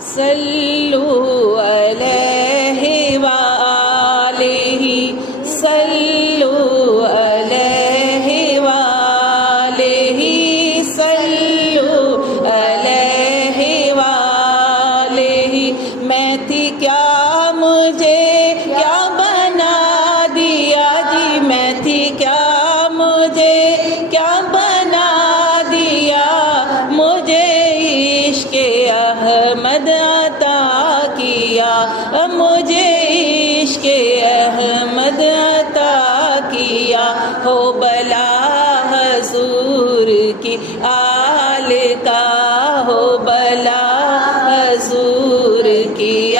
صلو علیہ وآلہ صلو علیہ وآلہ صلو علیہ وآلہ میں تھی کیا مجھے کیا بنا دیا جی میں تھی کیا مجھے کیا بنا دیا مجھے عشق احمد عطا کیا مجھے عشق احمد عطا کیا ہو بلا حضور کی آل کا ہو بلا حضور کی